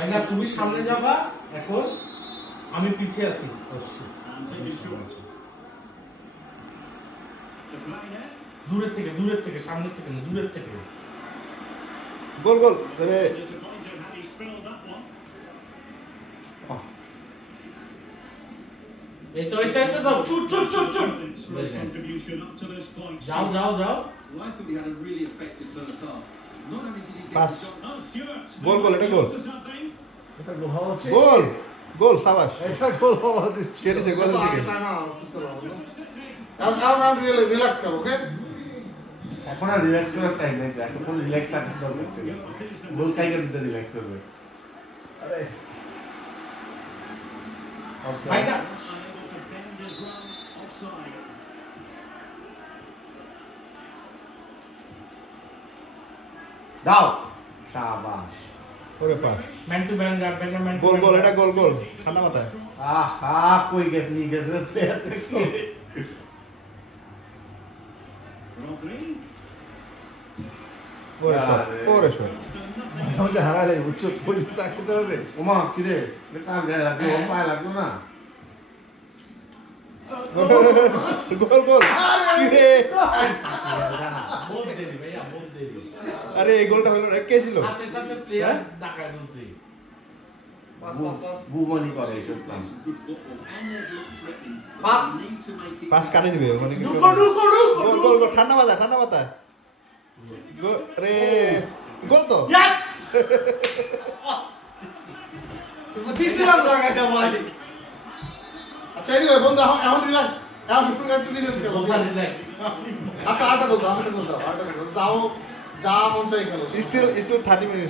ভাইয়া তুমি সামনে যাবা এখন, আমি পিছে আছি। দূরের থেকে সামনে থেকে না, দূরের থেকে। গোল গোল রে। এই তো দাও, চুট। যাও। Well, I thought he had a really effective first half. Not only did he get Pass. the shot, goal goal, এটা গোল এটা গোল হওয়া উচিত। গোল গোল, সাবাস। এটা গোল হওয়া উচিত ছিল। কে দিছে গোলের দিকে? রিল্যাক্স করো, ওকে? এখন আর রিল্যাক্স করার টাইম নেই, এতক্ষণ রিল্যাক্স থাকার দরকার ছিল। গোল খাইয়ে দিতে রিল্যাক্স করবে। আরে ভাইয়া দাও, শাবাশ। ওরে pass. Man to man guard, man goal goal, এটা গোল গোল, ঠান্ডা মাথায়। আহা, কই গেছে নিয়ে গেছে প্লেয়ার থেকে। ওরে শট। আমাকে হারালে উচ্চ পর্যন্ত তাকাতে হবে। ওমা কিরে, কার গায়ে লাগলো, ওর পায়ে লাগলো না? গোল গোল, কি রে? বহুত দেরি ভাইয়া, বহুত দেরি। আরে এই গোলটা হলো না, কে ছিল? সাথে প্লেয়ার ডাকায় বলছি। পাস। বুমনি করে এইসব কাজ। some good football, and they've looked threatening. Pass. They need to make it. Pass কাটে দিবে মানে কি? ঢুকো। গোল গোল গোল, ঠান্ডা মাথায়। গোল রে, গোল তো। ইয়েস! দিছিলাম জায়গাটা ভাই। আচ্ছা এনিওয়ে বন্ধু, এখন রিল্যাক্স। এখন একটু রিল্যাক্স করো। রিল্যাক্স। আচ্ছা আরেকটা বলতো, যাও যা মন চাই খেলো। Still 30 minute.